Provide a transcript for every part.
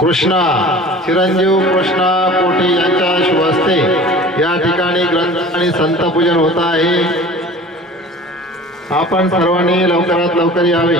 कृष्णा चिरंजीव कृष्णा पोटी यांच्या शुभ हस्ते या ठिकाणी ग्रंथ आणि संत पूजन होत आहे। आपण सर्वांनी लवकरात लवकर यावे।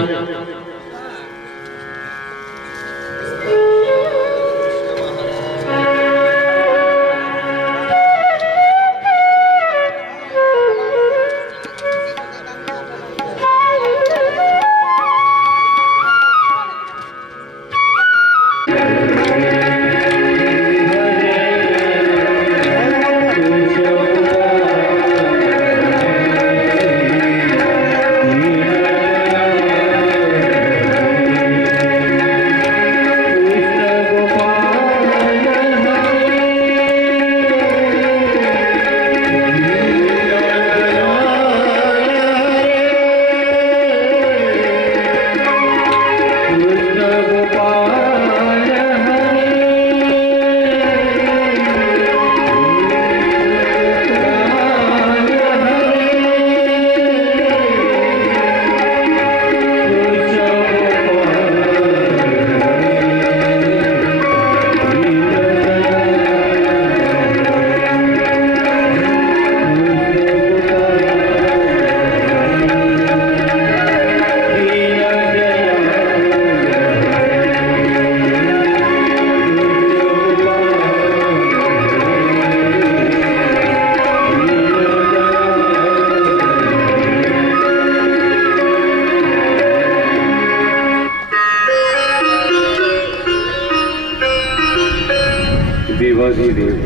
देवाधिदेव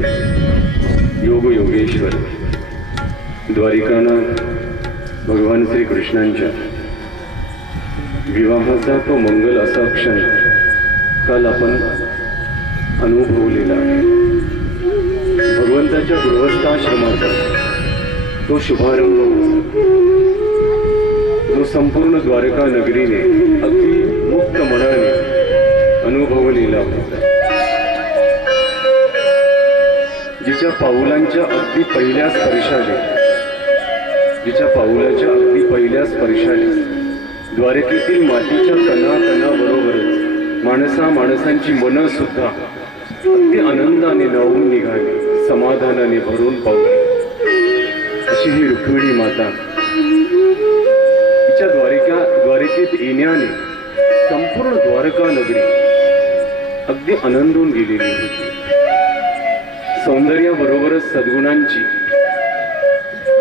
योग योगेश्वर द्वारिकानाथ भगवान श्री कृष्णांच्या विवाहाचा तो मंगल असा क्षण काल आपण अनुभवलेला आहे। भगवंताच्या गृहस्थाश्रमाचा तो शुभारंभ जो संपूर्ण द्वारका नगरीने अगदी मुक्त मनाने अनुभवलेला होता। जिच्या पाऊलांच्या अगदी पहिल्या स्पर्शाने द्वारकेतील मातीच्या कणाकणाबरोबरच माणसांची मनं सुद्धा अगदी आनंदाने न्हावून निघाली, समाधानाने भरून पावली। अशी ही रुक्मिणी माता तिच्या द्वारकेत येण्याने संपूर्ण द्वारका नगरी अगदी आनंदून गेलेली होती। सौंदर्याबरोबरच सद्गुणांची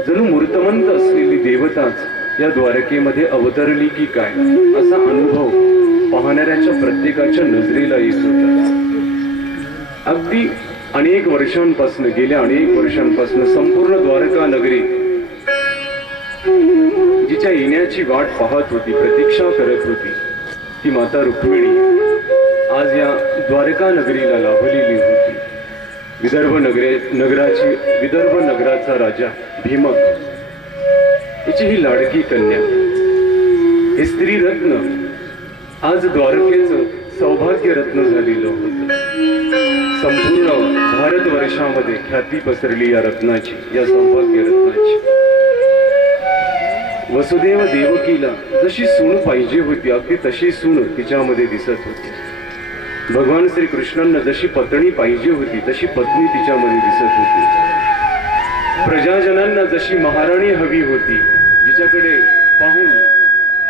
जणू मूर्तमंत असलेली देवताच या द्वारकेमध्ये अवतरली की काय असा अनुभव पाहणाऱ्याच्या प्रत्येकाच्या नजरेला येत होता। अगदी गेल्या अनेक वर्षांपासून संपूर्ण द्वारका नगरी जिच्या येण्याची वाट पाहत होती, प्रतीक्षा करत होती, ती माता रुक्मिणी आज या द्वारका नगरीला लाभलेली होती। विदर्भ नगराचा राजा भीमक याची ही लाडकी कन्या, हे स्त्री रत्न आज द्वारकेचं सौभाग्य रत्न झालेलं होतं। संपूर्ण भारतवर्षामध्ये ख्याती पसरली या रत्नाची, या सौभाग्य रत्नाची। वसुदेव देवकीला जशी सून पाहिजे होती अगदी तशी सून तिच्यामध्ये दिसत होती। भगवान श्री कृष्णांना जशी पत्नी पाहिजे होती तशी पत्नी तिच्यामध्ये दिसत होती। प्रजाजनांना जशी महाराणी हवी होती, जिच्याकडे पाहून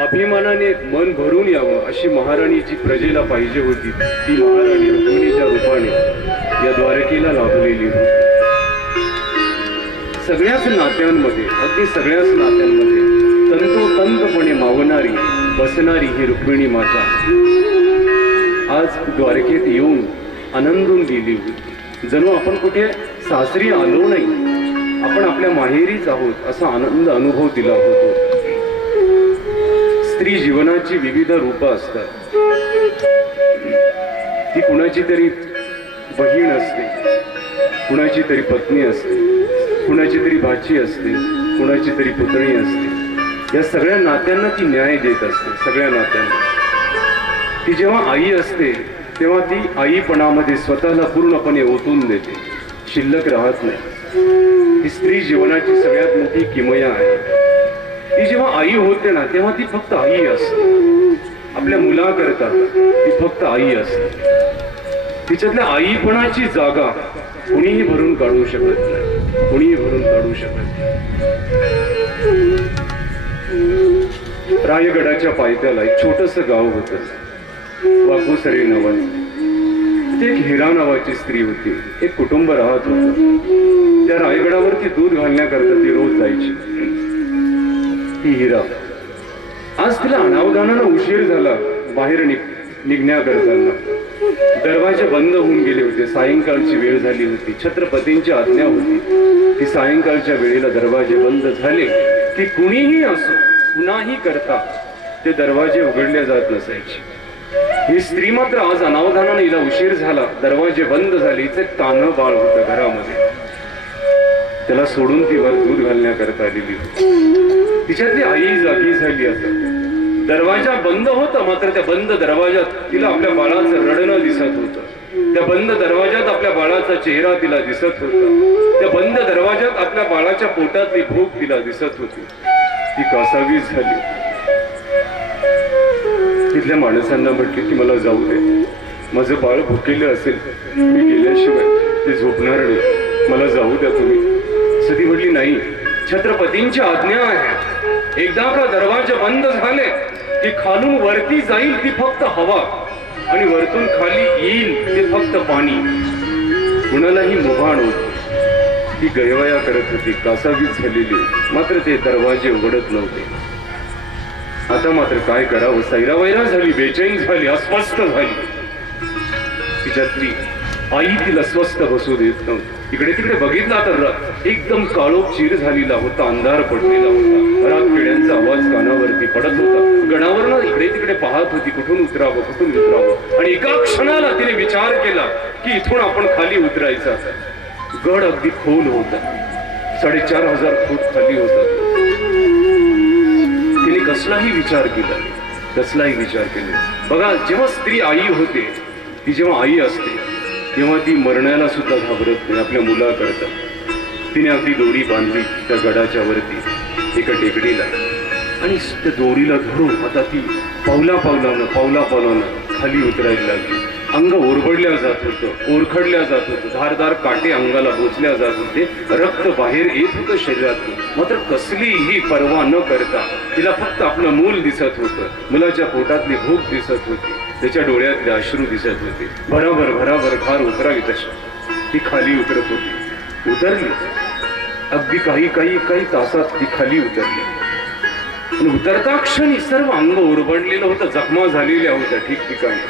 अभिमानाने मन भरून यावं अशी महाराणी जी प्रजेला पाहिजे होती, ती महाराणी रुक्मिणीच्या रूपाने या द्वारकेला लाभलेली होती। सगळ्याच नात्यांमध्ये तंतोतंतपणे मावणारी बसणारी ही रुक्मिणी माता आज द्वारकेत येऊन आनंदून गेली होती। जणू आपण कुठे सासरी आलो नाही, आपण आपल्या माहेरीच आहोत असा आनंद अनुभव तिला होतो। स्त्री जीवनाची विविध रूपं असतात। ती कुणाची तरी बहीण असते, कुणाची तरी पत्नी असते, कुणाची तरी भाची असते, कुणाची तरी पुतणी असते। या सगळ्या नात्यांना ती न्याय देत असते। सगळ्या नात्यांना ती जेव्हा आई असते तेव्हा ती आईपणामध्ये स्वतःला पूर्णपणे ओतून देते, शिल्लक राहत नाही। ही स्त्री जीवनाची सगळ्यात मोठी किमया आहे। ती जेव्हा आई होते ना तेव्हा ती फक्त आई असते। आपल्या मुलाकरता ती फक्त आई असते। तिच्यातल्या आईपणाची जागा कुणीही भरून काढू शकत नाही, कुणीही भरून काढू शकत नाही। रायगडाच्या पायथ्याला एक छोटस गाव होतं, वाघुसरे नावाचं। तिथे एक हिरा नावाची स्त्री होती, एक कुटुंब राहत होतं। त्या रायगडावरती दूध घालण्याकरता ती रोज जायची। ही हिरा आज तिला अनावधानानं उशीर झाला बाहेर निघण्याकरता। दरवाजे बंद होऊन गेले होते, सायंकाळची वेळ झाली होती, छत्रपतींची आज्ञा होती की सायंकाळच्या वेळेला दरवाजे बंद झाले की कुणीही असो कुणाही करता ते दरवाजे उघडले जात नसायचे। ही स्त्री मात्र आज अनावधानाने हिला उशीर झाला, दरवाजे बंद झाले, हिचं तान्हं बाळ होतं घरामध्ये, त्याला सोडून ती वर दूध घालण्याकरता आलेली होती। तिच्यातली आई जागी झाली आता। दरवाजा बंद होता, मात्र त्या बंद दरवाजात तिला आपल्या बाळाचं रडणं दिसत होतं। त्या बंद दरवाजात आपल्या बाळाचा चेहरा तिला दिसत होता। त्या बंद दरवाजात आपल्या बाळाच्या पोटातली भूक तिला दिसत होती। ती कासावीस झाली। तिथल्या माणसांना म्हटले की मला जाऊ दे, माझं बाळ भुकेलं असेल, मी गेल्याशिवाय ते झोपणार नाही, मला जाऊ द्या तुम्ही। सती म्हटली नाही, छत्रपतींची आज्ञा आहे, एकदा का दरवाजे बंद झाले की खालून वरती जाईल ती फक्त हवा आणि वरतून खाली येईल ते फक्त पाणी। कुणालाही मुभा नव्हती। ती गैवया करत होती, कासावीस झालेली, मात्र ते दरवाजे उघडत नव्हते। आता मात्र काय करावं, सैरावैरा झाली, बेचैन झाली, अस्वस्थ झाली। तिच्यातली आई तिला स्वस्थ बसू देत नव्हती. इकडे तिकडे बघितला तर एकदम काळोख चीर झालेला होता, अंधार पडलेला होता, रात किड्यांचा आवाज कानावरती पडत होता. गडावरनं इकडे तिकडे पाहत होती, कुठून उतरावं कुठून उतरावं. आणि एका क्षणाला तिने विचार केला की इथून आपण खाली उतरायचं. गड अगदी खोल होता, 4500 फूट खाली होता. तिने कसलाही विचार केला, कसलाही विचार केला. बघा, जेव्हा स्त्री आई होते, ती जेव्हा आई असते तेव्हा ती मरण्याला सुद्धा घाबरत नाही. आपल्या मुलाकरता तिने अगदी दोरी बांधली त्या गडाच्या वरती एका टेकडीला, आणि त्या दोरीला धरून आता ती पावला पावलानं खाली उतरायला लागली. अंग ओरबडल्या जात होतं, ओरखडल्या जात होतं, धारदार काटे अंगाला बोचल्या जात होते, रक्त बाहेर येत होतं शरीरातून. मात्र कसलीही पर्वा न करता तिला फक्त आपलं मूल दिसत होतं, मुलाच्या पोटातली भूक दिसत होती, त्याच्या डोळ्यातले अश्रू दिसत होते. भराभर भार उतरावी तशी ती खाली उतरत होती. उतरली, अगदी काही तासात ती खाली उतरली. आणि उतरता क्षणी सर्व अंग ओरबडलेलं होतं, जखमा झालेल्या होत्या ठिकठिकाणी.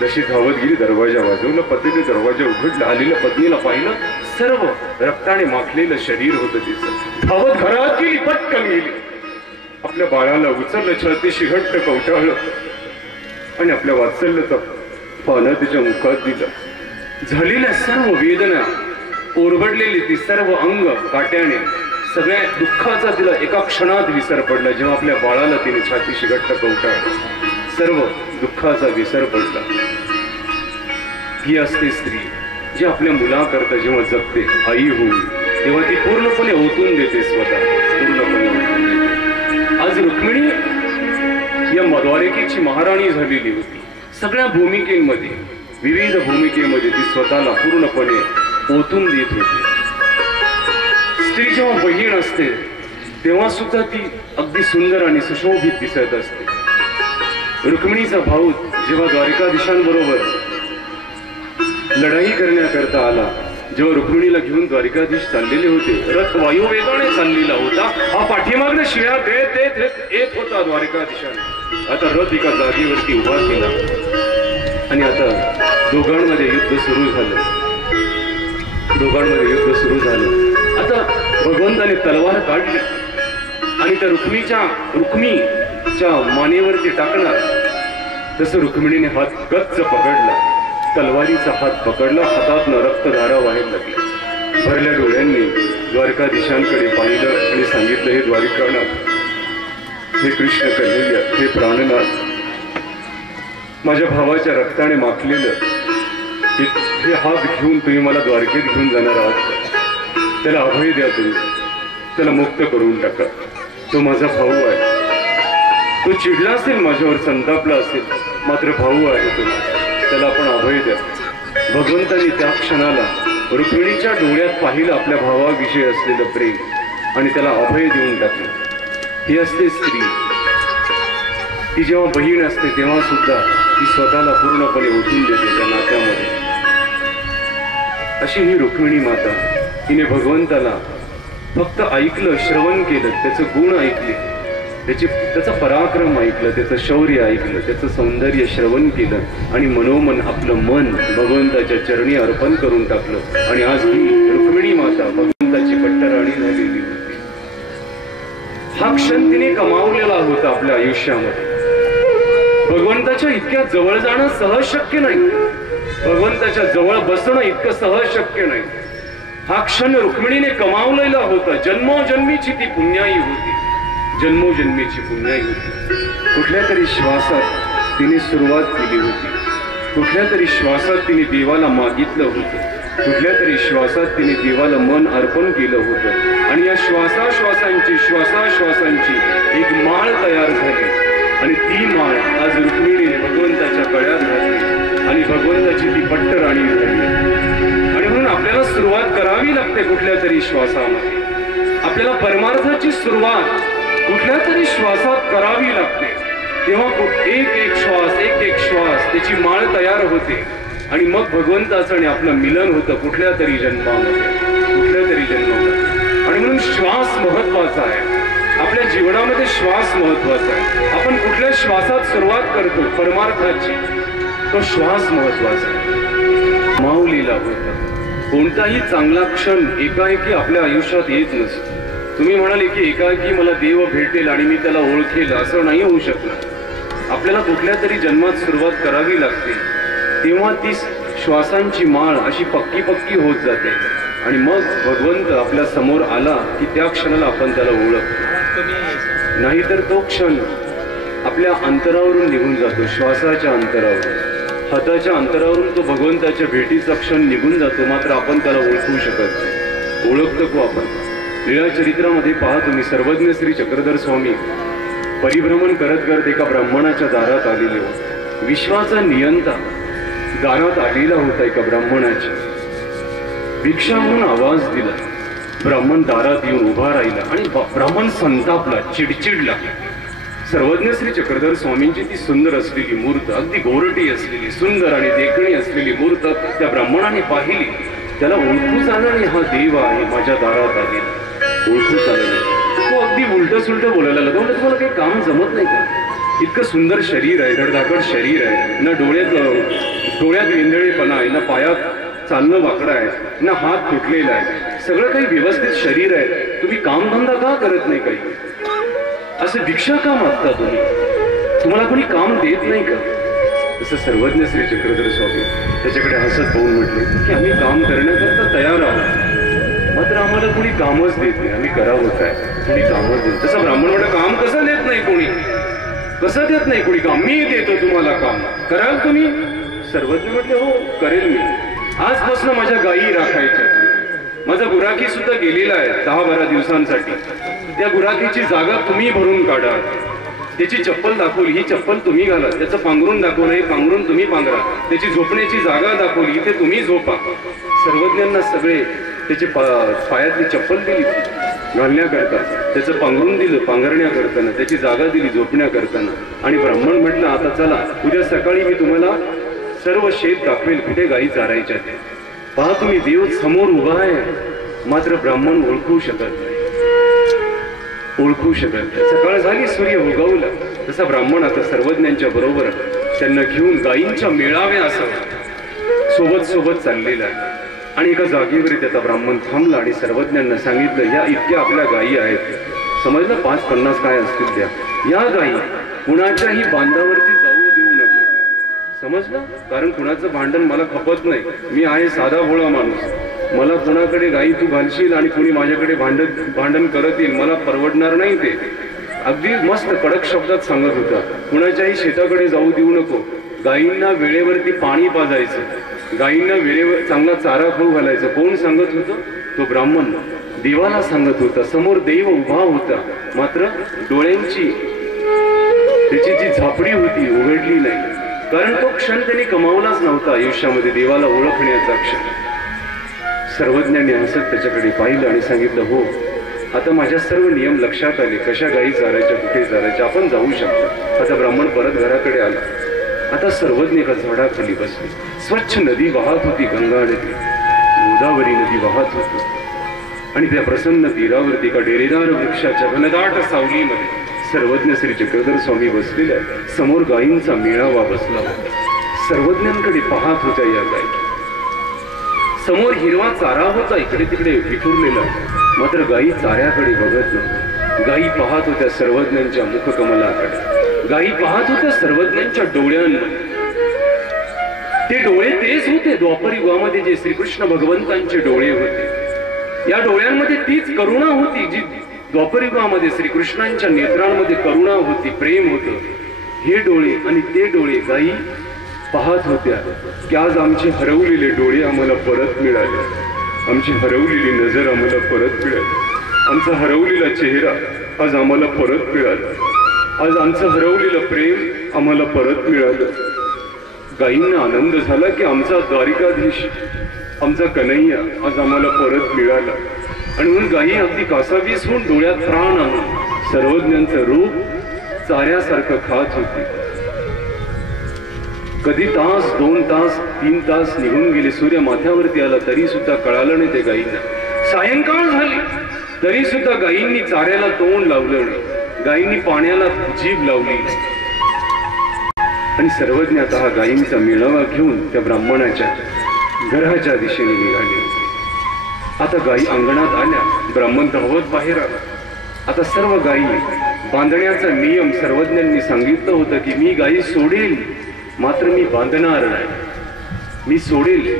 जशी धावत गेली, दरवाजा वाजवला, पतीने दरवाजा उघडला. आलेल्या पत्नीला पाहिलं, सर्व रक्ताने माखलेलं शरीर होतं तिचं. धावत घरात गेली, पटकन गेली, आपल्या बाळाला उचललं, छातीशी घट्ट कवटाळलं आणि आपल्या वात्सल्याचं पानं तिच्या मुखात दिलं. झालेल्या सर्व वेदना, ओरबडलेली ती सर्व अंग काट्याने, सगळ्या दुःखाचा तिला एका क्षणात विसर पडला. जेव्हा आपल्या बाळाला तिने छातीशी घट्ट कवटाळलं, सर्व दुःखाचा विसर पडला. ही असते स्त्री, जी आपल्या मुलाकरता जेव्हा जगते, आई होऊन, तेव्हा ती पूर्णपणे ओतून देते, स्वतः पूर्णपणे ओतून देते. आज रुक्मिणी या द्वारकेची महाराणी झालेली होती. सगळ्या भूमिकेमध्ये, विविध भूमिकेमध्ये ती स्वतःला पूर्णपणे ओतून देत होती. स्त्री जेव्हा बहीण असते तेव्हा सुद्धा ती अगदी सुंदर आणि सुशोभित दिसत असते. रुक्मिणीचा भाऊ जेव्हा द्वारकाधीशांबरोबर लढाई करण्याकरता आला, जेव्हा रुक्मिणीला घेऊन द्वारकाधीश चाललेले होते, रथ वायुवेगाने चाललेला होता. हा पाठीमागने शिळा देत येत होता द्वारकाधीशाने. आता रथ एका जागेवरती उभा केला आणि आता दोघांमध्ये युद्ध सुरू झालं. आता भगवंताने तलवार काढली आणि त्या रुक्मीच्या मानेवरती टाकणार. तसं रुक्मिणीने हात गच्च पकडला, तलवारीचा हात पकडला, हातातनं रक्तधारा व्हायला लागली. भरल्या डोळ्यांनी द्वारकाधीशांकडे पाहिलं आणि सांगितलं, हे द्वारिकानाथ, हे कृष्ण कन्हैया, हे प्राणनाथ, माझ्या भावाच्या रक्ताने माखलेलं हे हात घेऊन तुम्ही मला द्वारकेत घेऊन जाणार आहात. त्याला अभय द्या, तुम्ही त्याला मुक्त करून टाका. तो माझा भाऊ आहे, तो चिडला असेल, माझ्यावर संतापला असेल, मात्र भाऊ आहे तो, त्याला आपण अभय द्या. भगवंतांनी त्या क्षणाला रुक्मिणीच्या डोळ्यात पाहिलं आपल्या भावाविषयी असलेलं प्रेम आणि त्याला अभय देऊन टाकलं. ही असते स्त्री. ती जेव्हा बहीण असते तेव्हा सुद्धा ती स्वतःला पूर्णपणे ओढून देते त्या नात्यामध्ये. अशी ही रुक्मिणी माता, तिने भगवंताला फक्त ऐकलं, श्रवण केलं, त्याचं गुण ऐकले, त्याचा पराक्रम ऐकलं, त्याचं शौर्य ऐकलं, त्याचं सौंदर्य श्रवण केलं आणि मनोमन आपलं मन भगवंताच्या चरणी अर्पण करून टाकलं. आणि आज ही रुक्मिणी माता भगवंताची पट्टराणी झालेली होती. हा क्षण तिने कमावलेला होता आपल्या आयुष्यामध्ये. भगवंताच्या इतक्या जवळ जाणं सहज शक्य नाही, भगवंताच्या जवळ बसणं इतकं सहज शक्य नाही. हा क्षण रुक्मिणीने कमावलेला होता. जन्मोजन्मीची ती पुण्याई होती, जन्मोजन्मीची पुण्याई होती. कुठल्या तरी श्वासात तिने सुरुवात केली होती, कुठल्या तरी श्वासात तिने देवाला मागितलं होतं, कुठल्या तरी श्वासात तिने देवाला मन अर्पण केलं होतं. आणि या श्वासाश्वासांची एक माळ तयार झाली आणि ती माळ आज रुक्मिणीने भगवंताच्या गळ्यात घातली आणि भगवंताची ती पट्टराणी झाली. आणि म्हणून आपल्याला सुरुवात करावी लागते कुठल्या तरी श्वासामध्ये. आपल्याला परमार्थाची सुरुवात कुठल्या तरी श्वासात करावी लागते. तेव्हा एक श्वास त्याची माळ तयार होते आणि मग भगवंताचं आणि आपलं मिलन होतं कुठल्या तरी जन्मामध्ये. आणि म्हणून श्वास महत्वाचा आहे. आपल्या जीवनामध्ये श्वास महत्वाचा आहे. आपण कुठल्या श्वासात सुरुवात करतो परमार्थाची, तो श्वास महत्वाचा आहे. माऊलीला होता. कोणताही चांगला क्षण एकाएकी आपल्या आयुष्यात येत नसतो. तुम्ही म्हणाले की एकाएकी मला देव भेटेल आणि मी त्याला ओळखेल, असं नाही होऊ शकणार. आपल्याला कुठल्या तरी जन्मात सुरुवात करावी लागते, तेव्हा ती श्वासांची माळ अशी पक्की पक्की होत जाते आणि मग भगवंत आपल्या समोर आला की त्या क्षणाला आपण त्याला ओळखतो. नाहीतर तो क्षण आपल्या अंतरावरून निघून जातो. श्वासाच्या अंतरावरून, हाताच्या अंतरावरून तो भगवंताच्या भेटीचा क्षण निघून जातो, मात्र आपण त्याला ओळखू शकत नाही. ओळखतो को आपण. लीळा चरित्रामध्ये पहा तुम्ही, सर्वज्ञ श्री चक्रधर स्वामी परिभ्रमण करत करत एका ब्राह्मणाच्या दारात आलेले होते. विश्वाचा नियंता दारात आलेला होता एका ब्राह्मणाची. भिक्षा म्हणून आवाज दिला. ब्राह्मण दारात येऊन उभा राहिला आणि ब्राह्मण संतापला, चिडचिडला. सर्वज्ञ श्री चक्रधर स्वामींची ती सुंदर असलेली मूर्त, अगदी गोरटी असलेली सुंदर आणि देखणी असलेली मूर्त त्या ब्राह्मणाने पाहिली. त्याला ओळखूच आलं नाही, हा देव आहे माझ्या दारात आलेला. ओळखूच आलं नाही. तो अगदी उलट सुलट बोलायला लागला. म्हणजे तुम्हाला काही काम जमत नाही का? इतकं सुंदर शरीर आहे, धडधाकड शरीर आहे, ना डोळ्यात वेंदळेपणा आहे, ना पायात चालणं वाकडं आहे, ना हात तुटलेला आहे, सगळं काही व्यवस्थित शरीर आहे. तुम्ही कामधंदा का करत नाही? काही असं भिक्षा का मागता तुम्ही? तुम्हाला कोणी काम देत नाही का? असं सर्वज्ञ श्री चक्रधर स्वामी त्याच्याकडे हसत पाहून म्हटले की आम्ही काम करण्याकरता तयार आहोत, मात्र आम्हाला कोणी कामच देत नाही. आम्ही करावं काय? कोणी कामच देत. तसं ब्राह्मण म्हटलं, काम कसं देत नाही कोणी? कसं देत नाही कोणी काम? मी देतो तुम्हाला काम, कराल तुम्ही? सर्वज्ञ म्हटले, हो करेल मी. आजपासून माझ्या गायी राखायच्या. माझा गुराखी सुद्धा गेलेला आहे 10-12 दिवसांसाठी. त्या गुराखीची जागा तुम्ही भरून काढा. त्याची चप्पल दाखवली, ही चप्पल तुम्ही घाला. त्याचं पांघरून दाखवलं, हे पांघरून तुम्ही पांघरा. त्याची झोपण्याची जागा दाखवली, इथे तुम्ही झोपा. सर्वज्ञांना सगळे त्याची पायातली चप्पल दिली घालण्याकरता, त्याचं पांघरून दिलं पांघरण्याकरताना, त्याची जागा दिली झोपण्याकरताना. आणि ब्राह्मण म्हटलं, आता चला उद्या सकाळी मी तुम्हाला सर्व शेत दाखवेल, कुठे गायी चारायच्या ते. पहा तुम्ही, देव समोर उभा आहे, मात्र ब्राह्मण ओळखू शकत नाही. ओळखू शकत नाही. सकाळ झाली, सूर्य उगवला. तसा ब्राह्मण आता सर्वज्ञांच्या बरोबर त्यांना घेऊन गायींच्या मेळाव्यासह सोबत सोबत चाललेला आहे. आणि एका जागेवर त्याचा ब्राह्मण थांबला आणि सर्वज्ञांना सांगितलं, या इतक्या आपल्या गायी आहेत, समजलं 5-50 काय असतील त्या. या गायी कुणाच्याही बांधावरती जाऊ देऊ नको, समजलं? कारण कुणाचं भांडण मला खपत नाही. मी आहे साधा भोळा माणूस. मला कुणाकडे गायी तू घालशील आणि कुणी माझ्याकडे भांडण करत येईल, मला परवडणार नाही ते. अगदी मस्त कडक शब्दात सांगत होता. कुणाच्याही शेताकडे जाऊ देऊ नको. गायींना वेळेवरती पाणी पाजायचं, गायींना वेळेवर चांगला चारा खाऊ घालायचं. कोण सांगत होतं? तो ब्राह्मण देवाला सांगत होता. समोर देव उभा होता, मात्र डोळ्यांची त्याची जी झापडी होती उघडली नाही. कारण तो क्षण त्यांनी कमावलाच नव्हता आयुष्यामध्ये, देवाला ओळखण्याचा क्षण. सर्वज्ञांनी हसत त्याच्याकडे पाहिलं आणि सांगितलं, हो आता माझ्या सर्व नियम लक्षात आले, कशा गायी चारायच्या, कुठे चारायच्या, आपण जाऊ शकतो. आता ब्राह्मण परत घराकडे आला. आता सर्वज्ञ एका झाडाखाली बसले. स्वच्छ नदी वाहत होती, गंगा नदी, गोदावरी नदी वाहत होती. आणि त्या प्रसन्न तीरावरती एका डेरेदार वृक्षाच्या घनदाट सावलीमध्ये सर्वज्ञ श्री चक्रधर स्वामी बसलेले आहेत. समोर गायींचा मेळावा बसला होता. सर्वज्ञांकडे पाहत होत्या या गायी. समोर हिरवा चारा होता इकडे तिकडे विखुरलेला, मात्र गायी चाऱ्याकडे बघत नव्हत्या. गायी पाहत होत्या सर्वज्ञांच्या मुखकमलाकडे. गायी पाहत होत्या सर्वज्ञांच्या डोळ्यांमध्ये. ते डोळे तेच होते द्वापर युगामध्ये जे श्रीकृष्ण भगवंतांचे डोळे होते. या डोळ्यांमध्ये तीच करुणा होती जी द्वापर युगामध्ये श्रीकृष्णांच्या नेत्रांमध्ये करुणा होती, प्रेम होतं. हे डोळे आणि ते डोळे गायी पाहत होत्या की आज आमचे हरवलेले डोळे आम्हाला परत मिळाले, आमची हरवलेली नजर आम्हाला परत मिळाली, आमचा हरवलेला चेहरा आज आम्हाला परत मिळाला, आज आमचं हरवलेलं प्रेम आम्हाला परत मिळालं. गायींना आनंद झाला की आमचा द्वारिकाधीश, आमचा कन्हैया आज आम्हाला परत मिळाला. आणि म्हणून गायी अगदी कासावीस होऊन डोळ्यात प्राण आणून सर्वज्ञांचं रूप चाऱ्यासारखं खात होती. कधी तास, 2 तास, 3 तास निघून गेले. सूर्य माथ्यावरती आला तरी सुद्धा कळालं नाही ते गायींना. सायंकाळ झाली तरी सुद्धा गायींनी चाऱ्याला तोंड लावलं नाही, गायींनी पाण्याला जीभ लावली. आणि सर्वज्ञ आता हा गायींचा मेळावा घेऊन त्या ब्राह्मणाच्या घराच्या दिशेने निघाली. आता गायी अंगणात आल्या. ब्राह्मण धावत बाहेर आला. आता सर्व गायी बांधण्याचा नियम सर्वज्ञांनी सांगितलं होतं की मी गायी सोडेल मात्र मी बांधणार नाही. मी सोडेल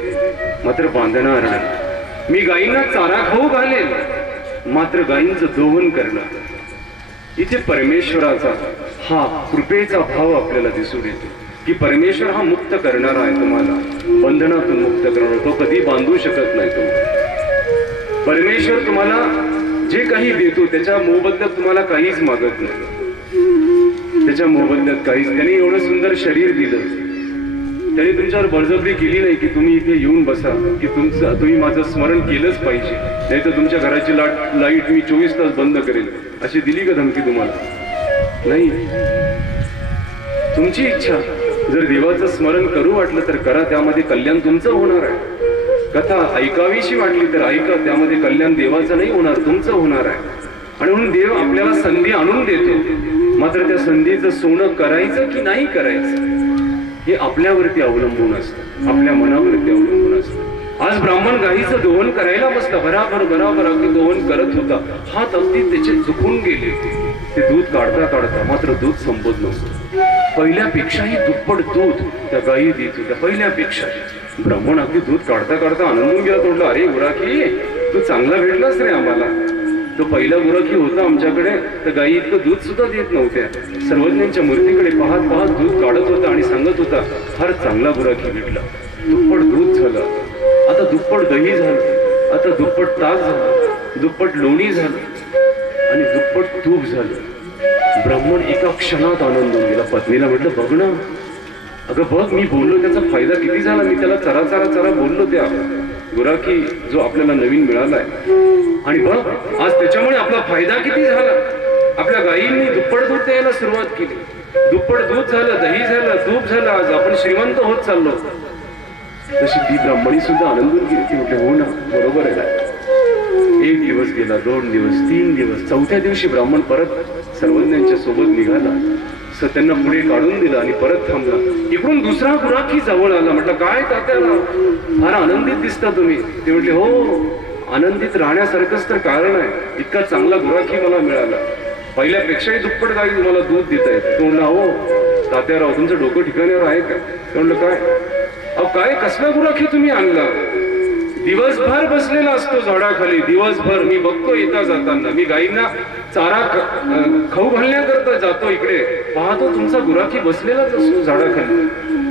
मात्र बांधणार नाही. मी गायींना चारा खाऊ घालेल मात्र गायींचं दोहन करणार. इथे परमेश्वराचा हा कृपेचा भाव आपल्याला दिसून येतो की परमेश्वर हा मुक्त करणारा आहे. तुम्हाला बंधनातून मुक्त करणार. तो कधी बांधू शकत नाही. तो परमेश्वर तुम्हाला जे काही देतो त्याच्या मोबदल्यात तुम्हाला काहीच मागत नाही. त्याच्या मोबदल्यात काहीच. त्याने एवढं सुंदर शरीर दिलं. त्याने तुमच्यावर बळजबरी केली नाही की तुम्ही इथे येऊन बसा की तुम्ही माझं स्मरण केलंच पाहिजे नाही तर तुमच्या घराची लाईट मी 24 तास बंद करेल अशी दिली का धमकी तुम्हाला? नाही. तुमची इच्छा. जर देवाचं स्मरण करू वाटलं तर करा. त्यामध्ये कल्याण तुमचं होणार आहे. कथा ऐकावीशी वाटली तर ऐका. त्यामध्ये कल्याण देवाचं नाही होणार, तुमचं होणार आहे. आणि म्हणून देव आपल्याला संधी आणून देतो. मात्र त्या संधीचं सोनं करायचं की नाही करायचं हे आपल्यावरती अवलंबून असतं. आपल्या मनावरती अवलंबून असतं. आज ब्राह्मण गाईचं दोहन करायला बसला. बराबर अगदी दोहन करत होता. हात अगदी त्याचे दुखून गेले. ते दूध काढता काढता मात्र दूध संपत नव्हतं. पहिल्यापेक्षाही दुप्पट दूध त्या गायी देत होत्या. पहिल्यापेक्षा ब्राह्मण अगदी दूध काढता काढता आनंदून गेला. तोडला, अरे गुराखी तू चांगला भेटलास रे आम्हाला. तो पहिला गुराखी होता आमच्याकडे. तर गायी इतकं दूध सुद्धा देत नव्हत्या. सर्वज्ञांच्या मूर्तीकडे पाहत पाहत दूध काढत होता आणि सांगत होता फार चांगला गुराखी भेटला. दुप्पट दूध झालं. आता दुप्पट दही झालं. आता दुप्पट ताक झालं. दुप्पट लोणी झालं आणि दुप्पट तूप झालं. ब्राह्मण एका क्षणात आनंदून गेला. पत्नीला म्हटलं, बघ ना, अगं बघ मी बोललो त्याचा फायदा किती झाला. मी त्याला चरा चरा चरा बोललो त्या गुराखी जो आपल्याला नवीन मिळालाय आणि बघ आज त्याच्यामुळे आपला फायदा किती झाला. आपल्या गायींनी दुप्पट दूध द्यायला सुरुवात केली. दुप्पट दूध झालं, दही झालं, तूप झालं. आज आपण श्रीमंत होत चाललो. तशी ती ब्राह्मणी सुद्धा आनंदून गेली. ती म्हटली, हो ना, बरोबर आहे. 1 दिवस गेला, 2 दिवस, 3 दिवस. 4थ्या दिवशी ब्राह्मण परत सर्वज्ञांच्या सोबत निघाला. त्यांना पुढे काढून दिलं आणि परत थांबला. इकडून दुसरा गुराखी जवळ आला. म्हटलं, काय तात्याला फार आनंदित दिसता तुम्ही. ते म्हटले, हो आनंदित राहण्यासारखंच तर कारण आहे. इतका चांगला गुराखी मला मिळाला. पहिल्यापेक्षाही दुप्पट गाई तुम्हाला दूध देत आहेत. तो म्हणला, हो तात्याराव तुमचं डोकं ठिकाण्यावर आहे का? ते म्हणलं, काय अहो काय कसला गुराखी तुम्ही आणला? दिवसभर बसलेला असतो झाडाखाली. दिवसभर मी बघतो येता जाताना. मी गाईंना चारा खाऊ घालण्याकरता जातो. इकडे पाहतो तुमचा गुराखी बसलेलाच असतो झाडाखाली.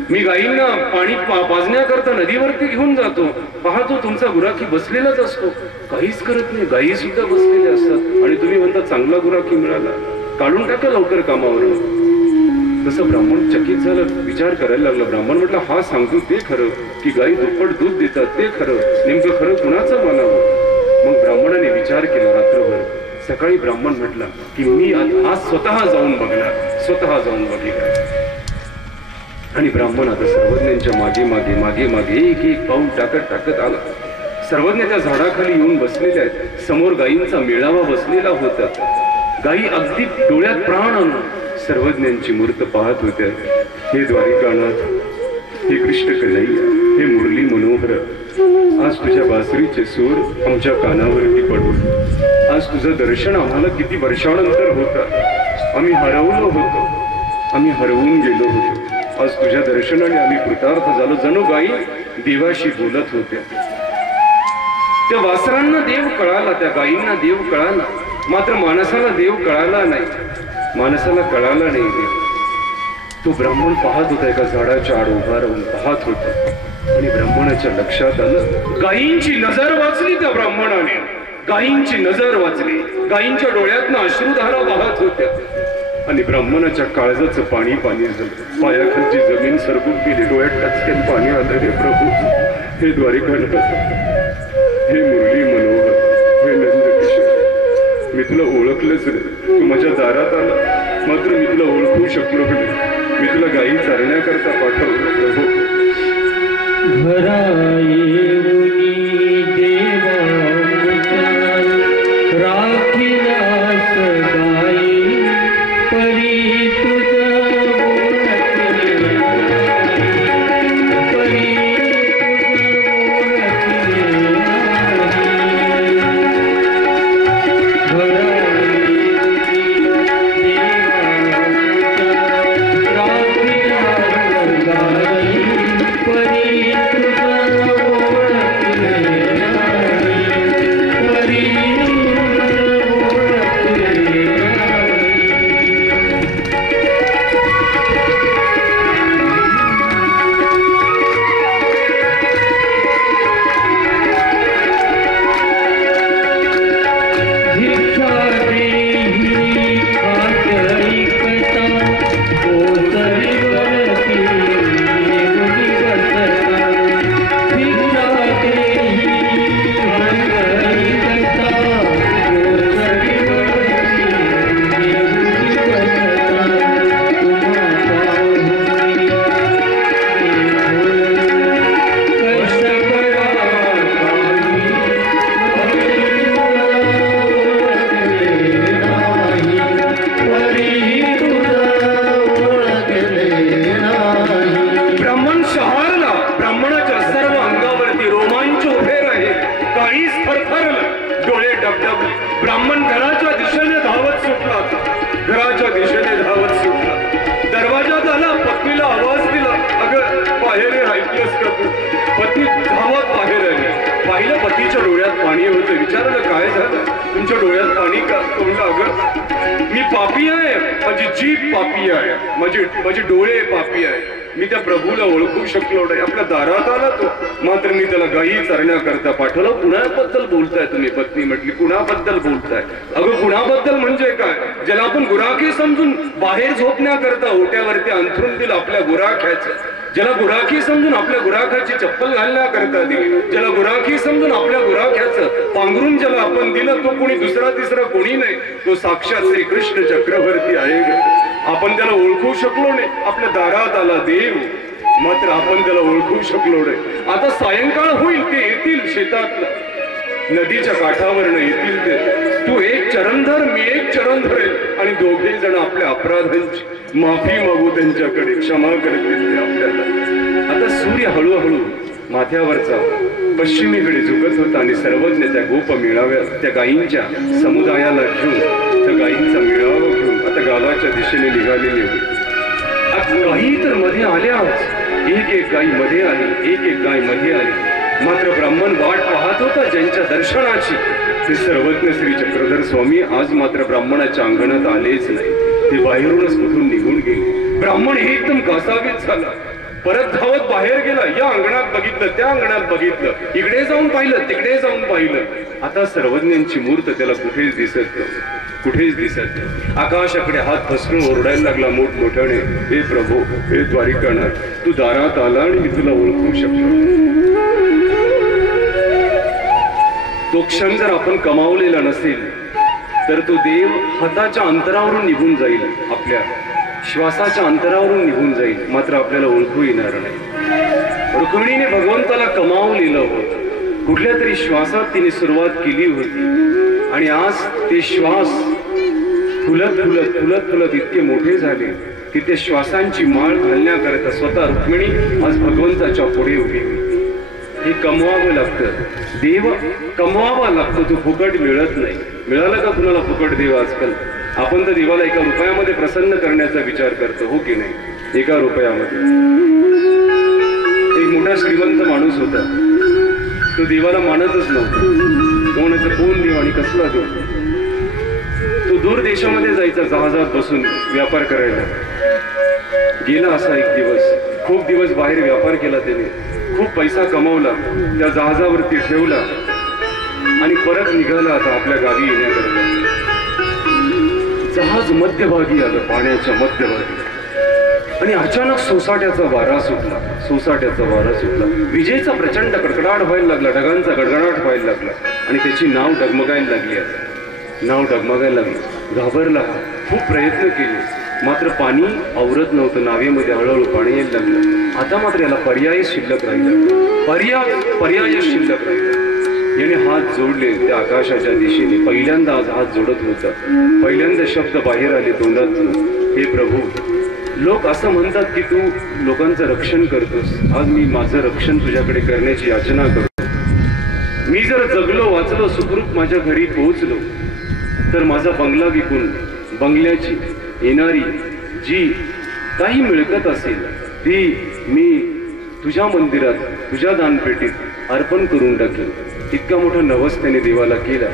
मी गाईंना पाणी पाजण्याकरता नदीवरती घेऊन जातो. पाहतो तुमचा गुराखी बसलेलाच असतो. काहीच करत नाही. गायी सुद्धा बसलेल्या असतात आणि तुम्ही म्हणता चांगला गुराखी मिळाला, काढून टाका लवकर कामावरून. तसं ब्राह्मण चकित झालं. विचार करायला लागला. ब्राह्मण म्हटलं, हा सांगतो ते खरं की गायी दुप्पट दूध देतात ते खरं. नेमकं खरं कुणाचं मानावं? मग ब्राह्मणाने विचार केला रात्रभर. सकाळी ब्राह्मण म्हटला की मी आज स्वतः जाऊन बघणार. स्वतः जाऊन बघितलं. आणि ब्राह्मण आता सर्वज्ञांच्या मागे मागे मागे मागे एक पाऊल टाकत आला. सर्वज्ञ त्या झाडाखाली येऊन बसलेले आहेत. समोर गायींचा मेळावा बसलेला होता. गायी अगदी डोळ्यात प्राण आणून सर्वज्ञांची मूर्त पाहत होत्या. हे द्वारिकानाथ, हे कृष्ण कन्हैया, हे मुरली मनोहर, आज तुझ्या बासरीचे सूर आमच्या कानावरती पडून आज तुझं दर्शन आम्हाला किती वर्षानंतर होतं. आम्ही हरवलो होतो. आम्ही हरवून गेलो होतो. आज तुझ्या दर्शनाने आम्ही कृतार्थ झालो. जणू गायी देवाशी बोलत होत्या. त्या वासरांना देव कळाला, त्या गायींना देव कळाला. मात्र माणसाला देव कळाला नाही. माणसाला कळाला नाही देव. तो ब्राह्मण पाहत होता. एका झाडाच्या आड उभा राहून पाहत होता आणि ब्राह्मणाच्या लक्षात आलं. गायींची नजर वाचली त्या ब्राह्मणाने. गायींची नजर वाचली. गायींच्या डोळ्यातनं अश्रुधारा वाहत होत्या आणि ब्राह्मणाच्या काळजाचं पाणी पाणी झालं. पायाखालची जमीन सरकून गेली. डोळ्यात टचक्यान पाणी आलं. हे प्रभू, हे द्वारिकानाथ, हे मुरली मनोहर, हे नंदकिशोर, मी तुला ओळखलंच रे. तू माझ्या दारात आला मात्र मी तुला ओळखू शकलो नाही. मी तुला गायी चारण्याकरता पाठवलं प्रभू. घरा येऊनी देवा राखिलास गाई परी तुझ काहीच थरथरलं, डोळे डबडबले. ब्राह्मण घराच्या दिशेने धावत सुटला, घराच्या दिशेने धावत सुटला. दरवाजात आला, पत्नीला आवाज दिला, अगं बाहेर ऐकलंस का तू? पत्नी धावत बाहेर आली. पाहिलं पतीच्या डोळ्यात पाणी होतं. विचारलं काय झालं, तुमच्या डोळ्यात पाणी का? म्हणलं अगं मी पापी आहे, माझी जीभ पापी आहे, माझे डोळे पापी आहे. मी त्या प्रभूला ओळखू शकलो नाही. आपल्या दारात आला तो, मात्र मी त्याला गायी चरण्याकरता पाठवलं. कुणाबद्दल बोलताय तुम्ही? पत्नी म्हटली कुणाबद्दल बोलताय? अगं कुणाबद्दल म्हणजे काय? ज्याला आपण गुराखी समजून बाहेर झोपण्याकरता ओट्यावरती अंथरून दिलं आपल्या गुराख्याचं, ज्याला गुराखी समजून आपल्या गुराखाची चप्पल घालण्याकरता दिली, ज्याला गुराखी समजून आपल्या गुराख्याचं पांघरून ज्याला आपण दिलं, तो कोणी दुसरा तिसरा कोणी नाही, तो साक्षात श्रीकृष्ण चक्रवर्ती आहे. आपण त्याला ओळखू शकलो नाही. आपल्या दारात आला देव, मात्र आपण त्याला ओळखू शकलो नाही. आता सायंकाळ होईल, ते येतील शेतातला, नदीच्या काठावरनं येतील ते. तू एक चरण धर, मी एक चरण धरेल, आणि दोघे जण आपल्या अपराधांची माफी मागू, त्यांच्याकडे क्षमा करतील ते आपल्याला. आता सूर्य हळूहळू माथ्यावरचा पश्चिमेकडे झुकत होता आणि सर्वज्ञ त्या गोप मेळाव्या, त्या गायींच्या समुदायाला घेऊन, त्या गायींचा मेळावा घेऊन आता गावाच्या दिशेने निघालेली होती. गायी तर मध्ये आल्याच, एक एक गाय मध्ये आली, एक एक गाय मध्ये आली. मात्र ब्राह्मण वाट पाहत होता ज्यांच्या दर्शनाची, ते सर्वज्ञ श्री चक्रधर स्वामी आज मात्र ब्राह्मणाच्या अंगणात आलेच नाही. ते बाहेरूनच कुठून निघून गेले. ब्राह्मण हे एकदम कासावीस झाला, परत धावत बाहेर गेला. या अंगणात बघितलं, त्या अंगणात बघितलं, इकडे जाऊन पाहिलं, तिकडे जाऊन पाहिलं. आता सर्वज्ञांची मूर्त त्याला कुठेच दिसत नाही, कुठेच दिसत नाही. आकाशाकडे हात पसरून ओरडायला लागला मोठमोठ्याने, हे प्रभू, हे द्वारिकानाथ, तू दारात आला आणि मी तुला ओळखू शकलो. तो क्षण जर आपण कमावलेला नसेल तर तो देव हाताच्या अंतरावरून निघून जाईल, आपल्या श्वासाच्या अंतरावरून निघून जाईल, मात्र आपल्याला ओळखू येणार नाही. रुक्मिणीने भगवंताला कमावलेलं होतं. कुठल्या तरी श्वासात तिने सुरुवात केली होती आणि आज ते श्वास फुलत फुलत फुलत फुलत इतके मोठे झाले की ते श्वासांची माळ घालण्याकरता स्वतः रुक्मिणी आज भगवंताच्या पुढे उभी होती. हे कमवावं लागतं, देव कमवावा लागतो, तो फुकट मिळत नाही. मिळालं का कुणाला फुकट देव आजकाल? आपण तर देवाला 1 रुपयामध्ये प्रसन्न करण्याचा विचार करतो, हो की नाही? 1 रुपयामध्ये. एक मोठा श्रीमंत माणूस होता, तो देवाला मानतच नव्हता. कोणाचं कोण देव आणि कसला देव? तो दूर देशामध्ये जायचा जहाजात बसून व्यापार करायला. गेला असा एक दिवस, खूप दिवस बाहेर व्यापार केला त्याने, खूप पैसा कमावला, त्या जहाजावरती ठेवला आणि परत निघाला आता आपल्या गावी येण्याकरता. जहाज मध्यभागी आलं, पाण्याच्या मध्यभागी, आणि अचानक सोसाट्याचा वारा सुटला, सोसाट्याचा वारा सुटला. विजेचा प्रचंड कडकडाट व्हायला लागला, ढगांचा गडगडाट व्हायला लागला आणि त्याची नाव डगमगायला लागली. आता नाव डगमगायला लागली. घाबरला, खूप प्रयत्न केले, मात्र पाणी आवरत नव्हतं. नावेमध्ये हळूहळू पाणी यायला लागलं. आता मात्र याला पर्याय शिल्लक राहिला, पर्याय शिल्लक राहिला. याने हात जोडले त्या आकाशाच्या दिशेने. पहिल्यांदा आज हात जोडत होता, पहिल्यांदा शब्द बाहेर आले तोंडातून, हे प्रभू, लोक असं म्हणतात की तू लोकांचं रक्षण करतोस. आज मी माझं रक्षण तुझ्याकडे करण्याची याचना करतो. मी जर जगलो, वाचलो, सुखरूप माझ्या घरी पोहोचलो तर माझा बंगला विकून बंगल्याची येणारी जी काही मिळकत असेल ती मी तुझ्या मंदिरात, तुझ्या दानपेटीत अर्पण करून टाकेन. इतका मोठा नवस त्याने देवाला केला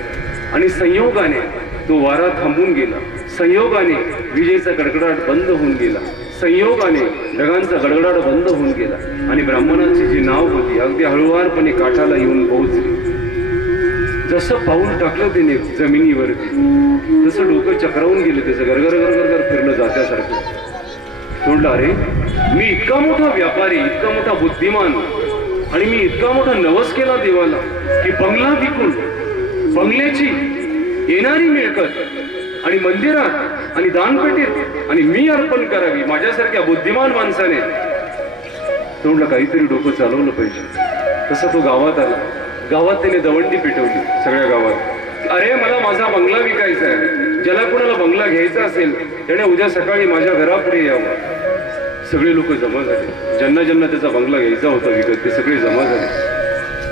आणि संयोगाने तो वारा थांबून गेला. संयोगाने विजेचा कडकडाट बंद होऊन गेला. संयोगाने ढगांचा गडगडाट बंद होऊन गेला आणि ब्राह्मणाची जी नाव होती अगदी हळुवारपणे काठाला येऊन पोहोचली. जसं पाऊल टाकलं त्याने जमिनीवरती, तसं डोकं चक्रावून गेलं, त्याचं गरगर गरगर फिरलं जात्यासारखं. तोडलं, अरे मी इतका मोठा व्यापारी, इतका मोठा बुद्धिमान, आणि मी इतका मोठा नवस केला देवाला की बंगला विकून बंगल्याची येणारी मिळकत आणि मंदिरात आणि दानपेटीत आणि मी अर्पण करावी माझ्यासारख्या बुद्धिमान माणसाने. तोंडला काहीतरी डोकं चालवलं पाहिजे. तसं तो गावात आला. गावात त्याने दवंडी पेटवली सगळ्या गावात. अरे मला माझा बंगला विकायचा आहे, ज्याला कोणाला बंगला घ्यायचा असेल त्याने उद्या सकाळी माझ्या घरापुढे यावं. सगळे लोक जमा झाले. ज्यांना ज्यांना त्याचा बंगला घ्यायचा होता विकत ते सगळे जमा झाले.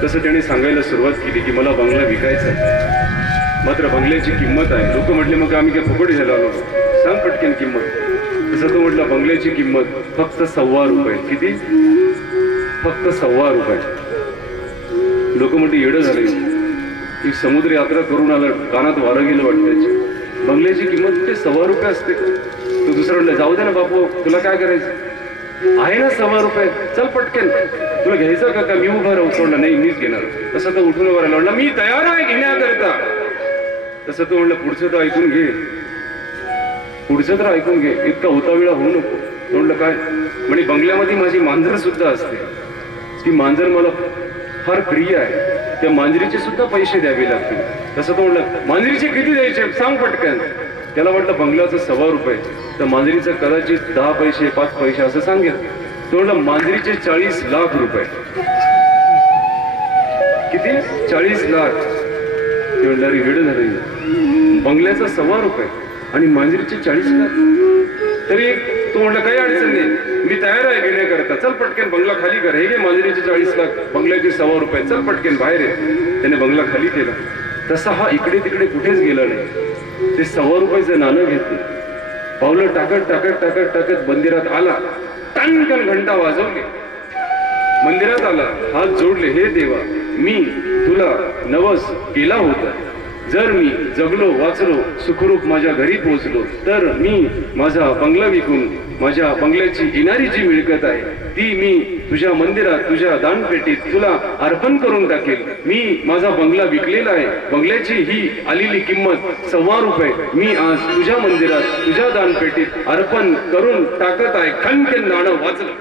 तसं त्याने सांगायला सुरुवात केली की मला बंगला विकायचा आहे, मात्र बंगल्याची किंमत आहे. लोक म्हटले मग आम्ही काय फुकट घ्यायला आलो, सांग पटकन किंमत. तसं तो म्हटलं बंगल्याची किंमत फक्त ₹1,000. किती? फक्त ₹1,000. लोक म्हटले येडं झाले की समुद्र यात्रा करून आला, कानात वारं गेलं वाटतं त्याची. बंगल्याची किंमत ते ₹1,000 असते. तो दुसरा म्हटलं जाऊ दे ना बापू, तुला काय करायचं आहे ना ₹1,000, चल पटकन, तुला घ्यायचं का? मी उभा राहू. सोडलं नाही मीच घेणार. तसं तो उठून उभा राहिला, म्हटलं मी तयार आहे घेण्याकरता. तसं तो म्हणलं पुढचं तर ऐकून घे, पुढचं तर ऐकून घे, इतका उताविळा होऊ नको. म्हटलं काय? म्हणजे बंगल्यामध्ये माझी मांजर सुद्धा असते, ती मांजर मला फार प्रिय आहे, त्या मांजरीचे सुद्धा पैसे द्यावे लागतील. तसं तो म्हणलं मांजरीचे किती द्यायचे सांग पटकन. त्याला म्हटलं बंगल्याचं ₹1,000, तर मांजरीचं कदाचित 10 पैसे 5 पैसे असं सांगेल. तो म्हणलं मांजरीचे 40 लाख रुपये. किती? 40 लाख. ते म्हणलं अरे वेळ झालं, बंगल्याचा ₹1,000 आणि मांजरीचे 40 लाख. तरी तो म्हणलं काही अडचण नाही, मी तयार आहे घेण्याकरता, चल पटकन बंगला खाली कर. हे घे मांजरीचे 40 लाख, बंगल्याचे ₹1,000, चल पटकन बाहेर आहे. त्याने बंगला खाली केला. तसा हा इकडे तिकडे कुठेच गेला नाही. ते ₹100 नाणं घेतलं, पावलं टाकत टाकत टाकत टाकत मंदिरात आला. टणकन घंटा वाजवली, मंदिरात आला, हात जोडले, हे देवा मी तुला नवस केला होता, जर मी जगलो वाचलो सुखरूप माझ्या घरी पोहोचलो तर मी माझा बंगला विकून माझ्या बंगल्याची येणारी जी मिळकत आहे ती मी तुझ्या मंदिरात तुझ्या दानपेटीत तुला अर्पण करून टाकेल. मी माझा बंगला विकलेला आहे, बंगल्याची ही आलेली किंमत ₹1,000 मी आज तुझ्या मंदिरात तुझ्या दानपेटीत अर्पण करून टाकत आहे. खणखण नाणं वाचलं.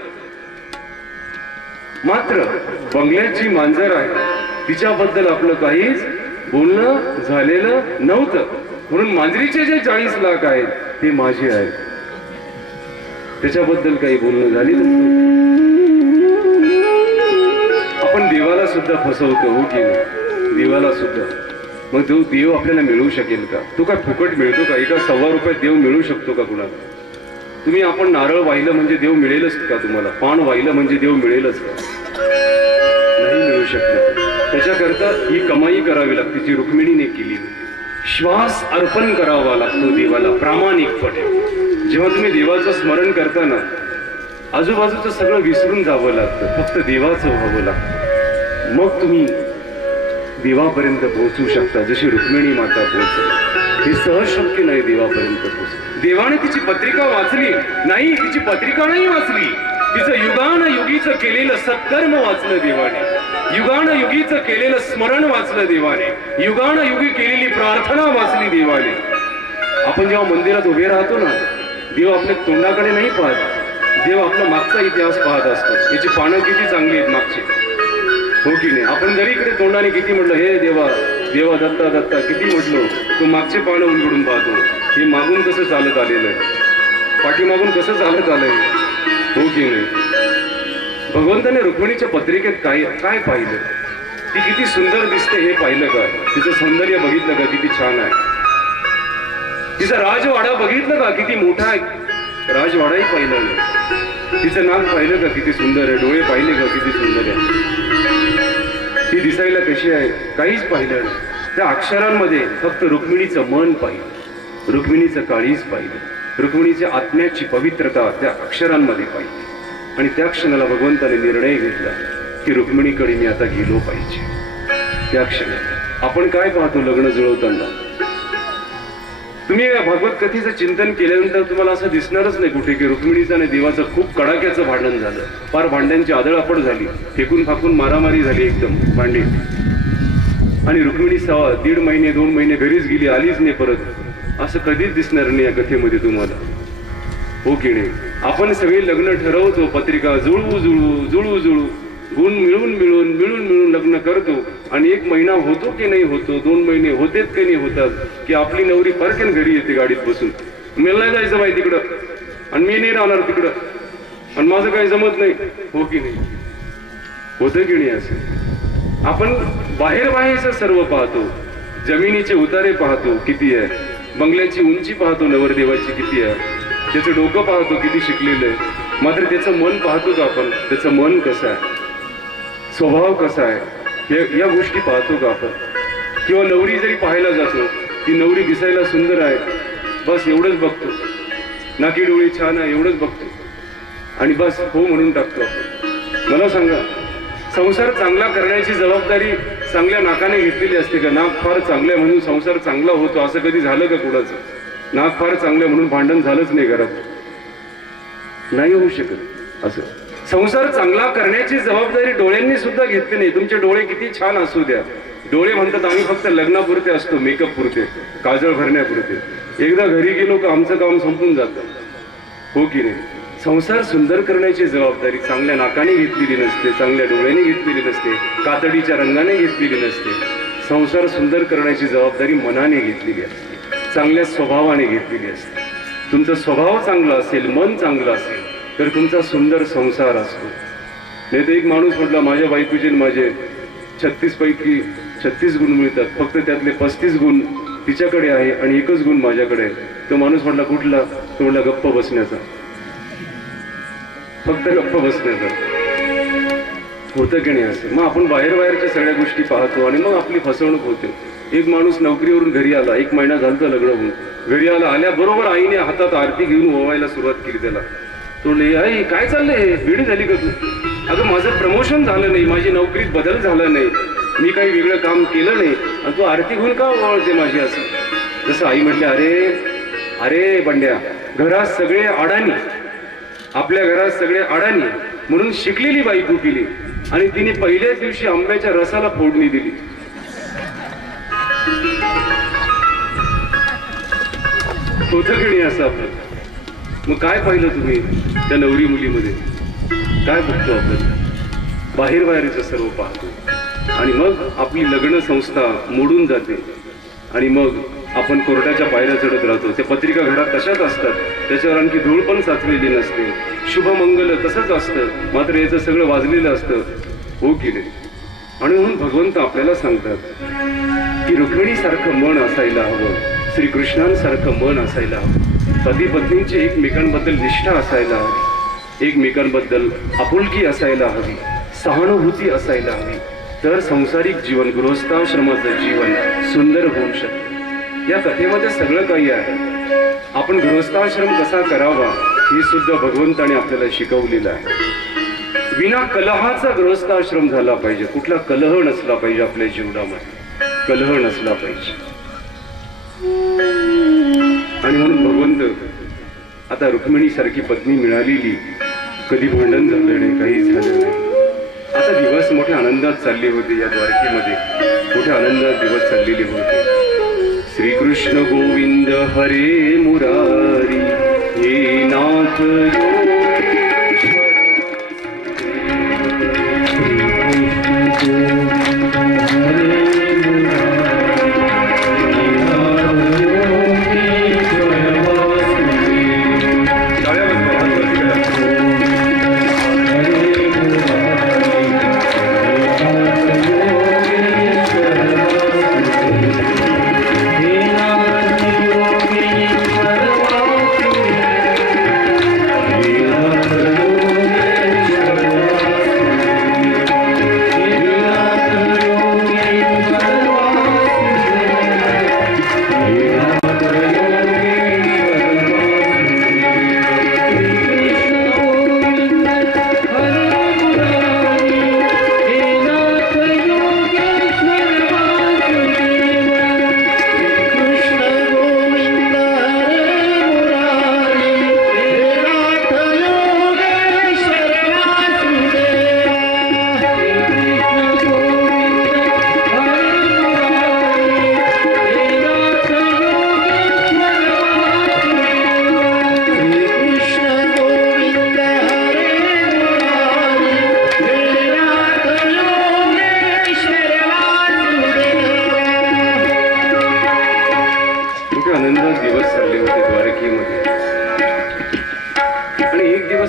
मात्र बंगल्याची मांजर आहे, तिच्याबद्दल आपलं काहीच बोलणं झालेलं नव्हतं. म्हणून मांजरीचे जे 40 लाख आहेत ते माझे आहेत, त्याच्याबद्दल काही बोलणं झालेलं नव्हतं. आपण देवाला सुद्धा फसवतो, हो की नाही? देवाला सुद्धा. मग तो देव आपल्याला मिळू शकेल का? तो काय फुकट मिळतो का? एका ₹1,000 देव मिळू शकतो का कुणाला? तुम्ही आपण नारळ वाहिलं म्हणजे देव मिळेलच का? तुम्हाला पान वाहिलं म्हणजे देव मिळेलच का? नाही मिळू शकत. त्याच्याकरता ही कमाई करावी लागते जी रुक्मिणीने केली. श्वास अर्पण करावा लागतो देवाला प्रामाणिकपणे. जेव्हा तुम्ही देवाचं स्मरण करताना आजूबाजूचं सगळं विसरून जावं लागतं, फक्त देवाचं व्हावं लागतं. मग तुम्ही देवापर्यंत पोहोचू शकता, जशी रुक्मिणी माता पोहोचली. हे सहज शक्य नाही देवापर्यंत पोहोच. देवाने तिची पत्रिका वाचली नाही, तिची पत्रिका नाही वाचली, तिचं युगानयुगीचं केलेलं सत्कर्म वाचलं देवाने, युगानयुगीचं केलेलं स्मरण वाचलं देवाने, युगानयुगी केलेली प्रार्थना वाचली देवाने. आपण जेव्हा मंदिरात उभे राहतो ना, देव आपल्या तोंडाकडे नाही पाहत, देव आपला मागचा इतिहास पाहत असतो. याची पानं किती चांगली आहेत मागची, हो की नाही? आपण जरी इकडे तोंडाने किती म्हटलं हे देवा देवा दत्ता दत्ता किती म्हटलो, तो मागचे पानं उलगडून पाहतो. हे मागून कसं चालत आलेलं आहे, पाठीमागून कसं चालत आलंय, हो की नाही? भगवंताने रुक्मिणीच्या पत्रिकेत काय काय पाहिलं? ती किती सुंदर दिसते हे पाहिलं का? तिचं सौंदर्य बघितलं का? किती छान आहे. तिचा राजवाडा बघितलं का? किती मोठा आहे. राजवाडाही पाहिलं नाही. तिचं नाक पाहिलं का? किती सुंदर आहे. डोळे पाहिले का? किती सुंदर आहे. ती दिसायला कशी आहे? काहीच पाहिलं नाही. त्या अक्षरांमध्ये फक्त रुक्मिणीचं मन पाहिलं, रुक्मिणीचं काळीज पाहिलं, रुक्मिणीच्या आत्म्याची पवित्रता त्या अक्षरांमध्ये पाहिली. आणि त्या क्षणाला भगवंताने निर्णय घेतला की रुक्मिणीकडे मी आता गेलो पाहिजे. त्या क्षणाला आपण काय पाहतो लग्न जुळवताना? तुम्ही भागवत कथेचं चिंतन केल्यानंतर तुम्हाला असं दिसणारच नाही कुठे की रुक्मिणीचं आणि देवाचं खूप कडाक्याचं भांडण झालं, फार भांड्यांची आदळापड झाली, फेकून फाकून मारामारी झाली एकदम भांडी. आणि रुक्मिणी 1.5 महिने 2 महिने घरीच गेली, आलीच नाही परत. असं कधीच दिसणार नाही या कथेमध्ये तुम्हाला, हो की नाही? आपण सगळे लग्न ठरवतो, पत्रिका जुळवू जुळवू जुळवू जुळू गुण मिळून मिळून मिळून मिळून लग्न करतो. आणि 1 महिना होतो की नाही होतो, 2 महिने होतेत की नाही होतात, की आपली नवरी परकेन घरी येते गाडीत बसून, मला नाही जायचं बाई तिकडं, आणि मी नाही राहणार तिकडं, आणि माझं काही जमत नाही, हो की नाही? होतं की नाही असं? आपण बाहेर बाहेरचं सर्व पाहतो, जमिनीचे उतारे पाहतो किती आहे, बंगल्याची उंची पाहतो नवरदेवाची किती आहे, त्याचं डोकं पाहतो किती शिकलेलं आहे. मात्र त्याचं मन पाहतो का आपण? त्याचं मन कसं आहे, स्वभाव कसा आहे, या गोष्टी पाहतो का आपण? किंवा नवरी जरी पाहायला जातो, ती नवरी दिसायला सुंदर आहे, बस एवढंच बघतो. नाकी डोळी छान आहे एवढंच बघतो आणि बस हो म्हणून टाकतो आपण. मला सांगा, संसार चांगला करण्याची जबाबदारी चांगल्या नाकाने घेतलेली असते का? नाक फार चांगलं आहे म्हणून संसार चांगला होतो असं कधी झालं का कुणाचं? नाक फार चांगलं म्हणून भांडण झालंच नाही घरात, नाही होऊ शकत असं. संसार चांगला करण्याची जबाबदारी डोळ्यांनी सुद्धा घेतली नाही. तुमचे डोळे किती छान असू द्या, डोळे म्हणतात आम्ही फक्त लग्नापुरते असतो, मेकअप पुरते, काजळ भरण्यापुरते. एकदा घरी गेलो का आमचं काम संपून जातं, हो की नाही? संसार सुंदर करण्याची जबाबदारी चांगल्या नाकाने घेतलेली नसते, चांगल्या डोळ्याने घेतलेली नसते, कातडीच्या रंगाने घेतलेली नसते. संसार सुंदर करण्याची जबाबदारी मनाने घेतलेली असते, चांगल्या स्वभावाने घेतलेली असते. तुमचा स्वभाव चांगला असेल, मन चांगलं असेल तर तुमचा सुंदर संसार असतो. नाही तर एक माणूस म्हटला माझ्या बायकोचे माझे 36 पैकी 36 गुण मिळतात, फक्त त्यातले 35 गुण तिच्याकडे आहे आणि एकच गुण माझ्याकडे आहे. तो माणूस म्हटला कुठला? तो म्हटला गप्प बसण्याचा, फक्त गप्प बसण्याचा. होतं की नाही असं? मग आपण बाहेरच्या सगळ्या गोष्टी पाहतो आणि मग आपली फसवणूक होते. एक माणूस नोकरीवरून घरी आला, 1 महिना झालं लग्न होऊन घरी आला, आल्याबरोबर आईने हातात आरती घेऊन ओवायला सुरुवात केली त्याला. तो म्हणले आई काय चाललंय, वेडी झाली का तू? अगं माझं प्रमोशन झालं नाही, माझी नोकरीत बदल झाला नाही, मी काही वेगळं काम केलं नाही आणि तू आरती घेऊन का ओवाळते माझी असं? जसं आई म्हटले अरे अरे बंड्या, घरात सगळे अडाणी, आपल्या घरात सगळे अडाणी म्हणून शिकलेली बायको केली आणि तिने पहिल्याच दिवशी आंब्याच्या रसाला फोडणी दिली. होतं की नाही असं आपलं? मग काय पाहिलं तुम्ही त्या नवरी मुलीमध्ये? काय बघतो आपण? बाहेरचं सर्व पाहतो आणि मग आपली लग्न संस्था मोडून जाते आणि मग आपण कोर्टाच्या पायऱ्या चढत राहतो. त्या पत्रिका घरात तशाच असतात, त्याच्यावर आणखी धूळ पण साचलेली नसते. शुभमंगल तसंच असतं, मात्र याचं सगळं वाजलेलं असतं, हो की नाही? आणि म्हणून भगवंत आपल्याला सांगतात की रुक्मिणीसारखं मन असायला हवं, श्रीकृष्णांसारखं मन असायला हवं, पती पत्नींची एकमेकांबद्दल निष्ठा असायला हवी, एकमेकांबद्दल आपुलकी असायला हवी, सहानुभूती असायला हवी, तर संसारिक जीवन, गृहस्थाश्रमाचं जीवन सुंदर होऊ शकते. या कथेमध्ये सगळं काही आहे. आपण गृहस्थाश्रम कसा करावा हे सुद्धा भगवंताने आपल्याला शिकवलेलं आहे. विना कलहाचा गृहस्थाश्रम झाला पाहिजे, कुठला कलह नसला पाहिजे आपल्या जीवनामध्ये, कलह नसला पाहिजे. आणि म्हणून भगवंत आता रुक्मिणी सारखी पत्नी मिळालेली, कधी भांडण झालं नाही, काही झालं नाही. आता दिवस मोठ्या आनंदात चालले होते, या द्वारकेमध्ये मोठ्या आनंदात दिवस चाललेले होते. श्रीकृष्ण गोविंद हरे मुरारी हे नाथ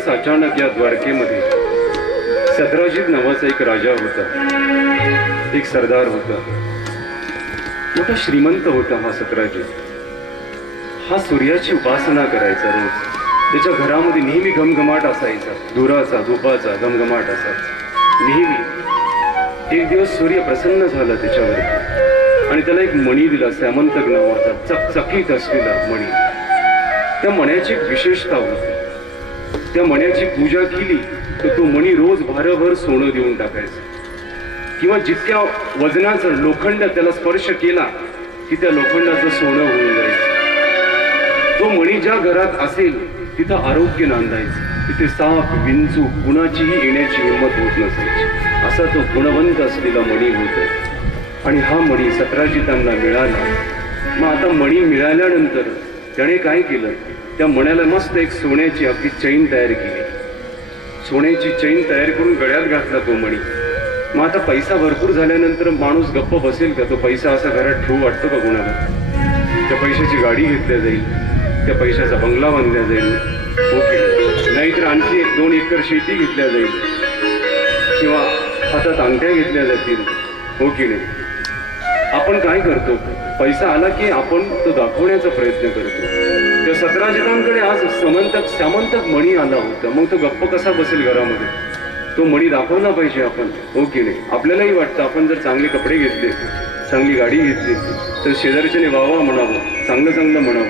अचानक या द्वारकेमध्ये सत्राजित नावाचा एक राजा होता, एक सरदार होता, मोठा श्रीमंत होता. हा सत्राजित हा सूर्याची उपासना करायचा रोज. त्याच्या घरामध्ये नेहमी घमघमाट असायचा, धुराचा धुपाचा घमघमाट असायचा नेहमी. एक दिवस सूर्य प्रसन्न झाला त्याच्यावर आणि त्याला एक मणी दिला, सॅमंतक नावाचा चकचकीत असलेला मणी. त्या मण्याची एक विशेषता होती. त्या मण्याची पूजा केली तर तो मणी रोज भारभर सोनं देऊन टाकायचा, किंवा जितक्या वजनाचा लोखंड त्याला स्पर्श केला की त्या लोखंडाचं सोनं होऊन जायचं. तो मणी ज्या घरात असेल तिथं आरोग्य नांदायचं, तिथे साप विंचू कुणाचीही येण्याची हिंमत होत नसायची. असा तो गुणवंत असलेला मणी होता. आणि हा मणी सतराजितांना मिळाला. मग आता मणी मिळाल्यानंतर त्याने काय केलं, त्या मण्याला मस्त एक सोन्याची अगदी चैन तयार केली. सोन्याची चैन तयार करून गळ्यात घातला तो मणी. मग आता पैसा भरपूर झाल्यानंतर माणूस गप्प बसेल का? तो पैसा असा घरात ठेवू वाटतो का कोणाला? त्या पैशाची गाडी घेतल्या जाईल, त्या पैशाचा बंगला बांधला जाईल, ओके, नाहीतर आणखी 1-2 एकर शेती घेतल्या जाईल, किंवा हातात अंगठ्या घेतल्या जातील, हो की नाही? आपण काय करतो, पैसा आला की आपण तो दाखवण्याचा प्रयत्न करतो. त्या सतराजितांकडे आज सॅमंतक मणी आला होता. मग तो गप्प कसा बसेल घरामध्ये? तो मणी दाखवला पाहिजे आपण, हो की नाही? आपल्यालाही वाटतं आपण जर चांगले कपडे घेतले, चांगली गाडी घेतली तर शेजारच्याने वावा म्हणावं, चांगलं चांगलं म्हणावं,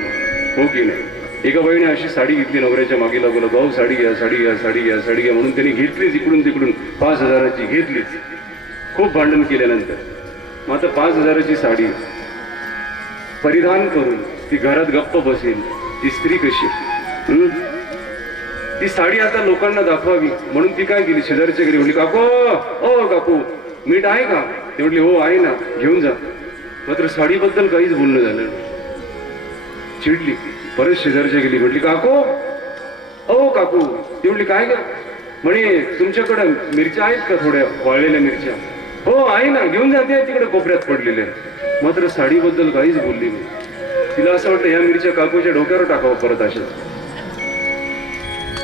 हो की नाही? एका बाईने अशी साडी घेतली, नवऱ्याच्या मागे लागून, भाऊ साडी घ्या, साडी घ्या, साडी घ्या, साडी घ्या म्हणून त्यांनी घेतलीच, इकडून तिकडून 5,000ची घेतलीच. खूप भांडण केल्यानंतर मग आता 5,000ची साडी परिधान करून ती घरात गप्प बसेल, ती स्त्री कशी? ती साडी आता लोकांना दाखवावी म्हणून ती काय केली, शेजारच्या घरी म्हटली, काकू, ओ काकू, मीठ आहे का? ते म्हटली, हो आहे ना, घेऊन जा. मात्र साडीबद्दल काहीच बोलणं झालं. चिडली. परत शेजारच्या गेली, म्हटली, काकू, ओ काकू. ती म्हटली, काय का? म्हणे, तुमच्याकडे मिरच्या आहेत का, थोड्या वाळलेल्या मिरच्या? हो आहे ना, घेऊन जाते, तिकडे कोपऱ्यात पडलेल्या. मात्र साडीबद्दल काहीच बोलली नाही. तिला असं वाटतं या मिरच्या काकूच्या डोक्यावर टाकावं परत अशाच.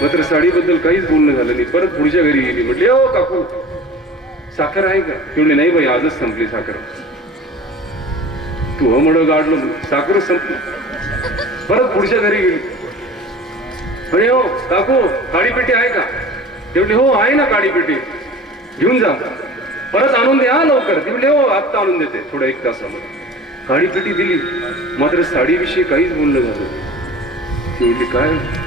मात्र साडीबद्दल काहीच बोलणं झालं नाही. परत पुढच्या घरी गेली, म्हटली, ओ काकू, साखर आहे का? ती म्हणली, नाही बाई, आजच संपली साखर. तू हो म्हणून गाडलो, साखरच संपली. परत पुढच्या घरी गेली, म्हणे, हो काकू, काडीपेटी आहे का? ती म्हणली, हो आहे ना काडीपेटी, घेऊन जा, परत आणून द्या लवकर. ती म्हणली, हो आत्ता आणून देते, थोडं 1 तासामध्ये. काडीपेटी दिली. मात्र साडीविषयी काहीच बोलणं झालं. ती म्हणली, काय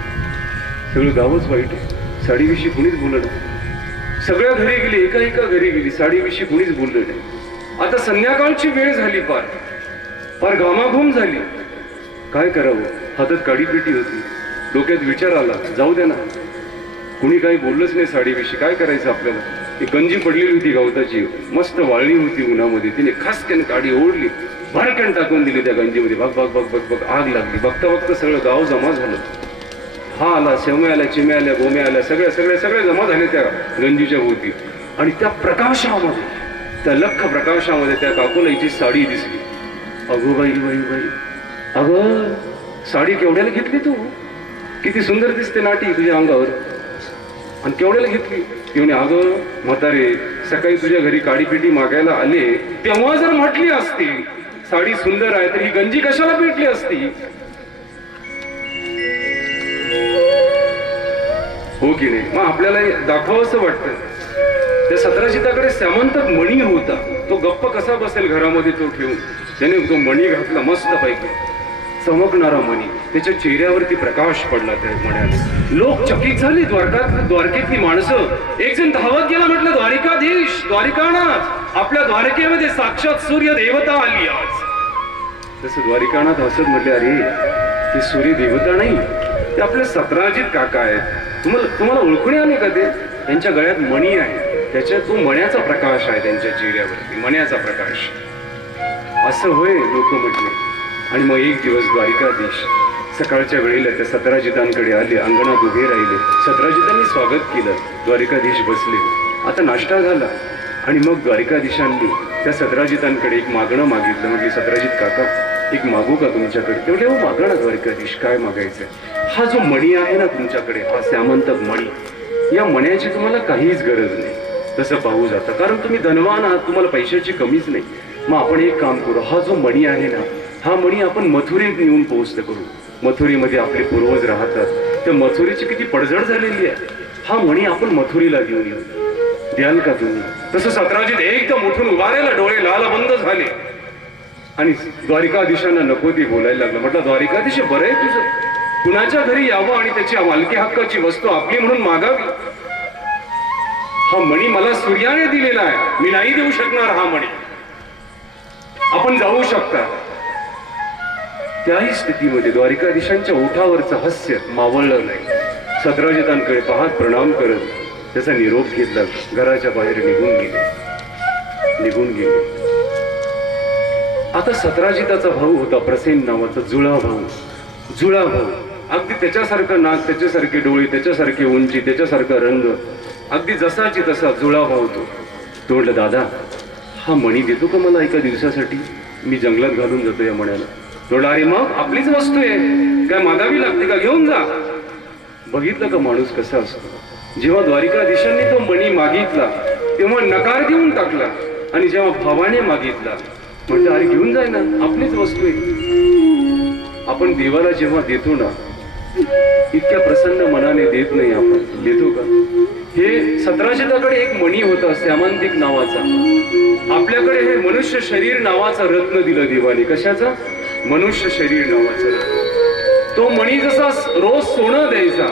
सगळं गावच वाईट आहे, साडीविषयी कुणीच बोललं नाही. सगळ्या घरी गेली, एका घरी गेली, साडीविषयी कुणीच बोललं नाही. आता संध्याकाळची वेळ झाली, फार घामाघूम झाली. काय करावं? हातात काडीपेटी होती. डोक्यात विचार आला, जाऊ द्या ना, कुणी काही बोललंच नाही साडीविषयी, काय करायचं आपल्याला? ती गंजी पडलेली होती गवताची, मस्त वाळली होती उन्हामध्ये. तिने खासकन काडी ओढली, भरकन टाकून दिली त्या गंजीमध्ये. बघ बघ बघ बघ बघ, आग लागली. बघता बघता सगळं गाव जमा झालं. हा आला, शेवम्या आल्या, चिम्या आल्या, गोम्या आल्या, सगळे जमा झाले त्या गंजीच्या भोवती. आणि त्या प्रकाशामध्ये, त्या लख्ख प्रकाशामध्ये त्या काकूला हिची साडी दिसली. अगो बाई बाई बाई, अगं साडी केवढ्याला घेतली तू? किती सुंदर दिसते नाटी तुझ्या अंगावर, आणि केवढ्याला घेतली? ती म्हणे, अगं म्हातारे, सकाळी तुझ्या घरी काडीपेटी मागायला आले तेव्हा जर म्हटली असती साडी सुंदर आहे तर ही गंजी कशाला भेटली असती? हो की नाही? मग आपल्याला दाखवावं असं वाटतं. त्या सतराजिताकडे सॅमंतक मणी होता. तो गप्प कसा बसेल घरामध्ये तो ठेवून? त्याने तो मणी घातला, मस्त पैकी चमकणारा मणी. त्याच्या चेहऱ्यावरती प्रकाश पडला त्या मण्याने. लोक चकित झाली. द्वारकेतली माणसं. एक जण धावत गेला, म्हटलं, द्वारिकाधीश, द्वारिकानाथ, आपल्या द्वारकेमध्ये साक्षात सूर्य देवता आली आज. तसं द्वारिकानाथ हसत म्हटले, अरे ती सूर्य देवता नाही, ते आपले सतराजित काका आहेत. तुम्हाला ओळखून आले का? ते त्यांच्या गळ्यात मणी आहे, त्याच्यात तो मण्याचा प्रकाश आहे त्यांच्या चेहऱ्यावरती, मण्याचा प्रकाश. असं होय, लोक म्हटले. आणि मग एक दिवस द्वारिकाधीश सकाळच्या वेळेला त्या सतराजितांकडे आले, अंगणात उभे राहिले. सतराजितांनी स्वागत केलं. द्वारिकाधीश बसले. आता नाश्ता झाला. आणि मग द्वारिकाधीशांनी त्या सतराजितांकडे एक मागणं मागितलं. म्हणजे सतराजित काका, एक मागू का तुमच्याकडे? तेवढे हो, मागा ना द्वारिकाधीश, काय मागायचं? हा जो मणी आहे ना तुमच्याकडे, हा सॅमंतक मणी, या मण्याची तुम्हाला काहीच गरज नाही तसं पाहू जातं, कारण तुम्ही धनवान आहात, तुम्हाला पैशाची कमीच नाही. मग आपण एक काम करू, हा जो मणी आहे ना, हा मणी आपण मथुरेत नेऊन पोहोचत करू. मथुरेमध्ये आपले पूर्वज राहतात. त्या मथुरेची किती पडझड झालेली आहे. हा मणी आपण मथुरेला घेऊन येऊ. द्याल का तुम्ही? तसं सत्राजित एकदम उठून उभारायला, डोळे लालबंद झाले आणि द्वारिकाधीशांना नको ती बोलायला लागलं. म्हटलं द्वारिकाधीश बरं आहे तुझं, कुणाच्या घरी यावं आणि त्याची मालकी हक्काची वस्तू आपली म्हणून मागावी? हा मणी मला सूर्याने दिलेला आहे, मी नाही देऊ शकणार हा मणी. आपण जाऊ शकता. त्याही स्थितीमध्ये द्वारिकाधीशांच्या ओठावरचं हास्य मावळलं नाही. सत्राजितांकडे पाहत प्रणाम करत त्याचा निरोप घेतला, घराच्या बाहेर निघून गेले. आता सत्राजिताचा भाऊ होता प्रसेन नावाचा, जुळा भाऊ. अगदी त्याच्यासारखं नाक, त्याच्यासारखे डोळे, त्याच्यासारखी उंची, त्याच्यासारखा रंग, अगदी जसाची तसा जुळा भाऊ तो म्हटलं, दादा हा मणी देतो का मला एका दिवसासाठी? मी जंगलात घालून जातो या मण्याला. म्हटलं अरे मग आपलीच वस्तू आहे, काय मागावी लागते का? घेऊन जा. बघितलं का माणूस कसा असतो? जेव्हा द्वारिकाधीशांनी तो मणी मागितला तेव्हा नकार देऊन टाकला, आणि जेव्हा भावाने मागितला म्हटलं अरे घेऊन जाय ना, आपलीच वस्तू आहे. आपण देवाला जेव्हा देतो ना, इतक्या प्रसन्न मनाने देत नाही आपण, देतो का? हे सत्राजिताकडे एक मणी होता श्यामांतिक नावाचा. आपल्याकडे हे मनुष्य शरीर नावाचा रत्न दिलं देवाने. कशाचा? मनुष्य शरीर नावाचा रत्न. तो मणी जसा रोज सोनं द्यायचा,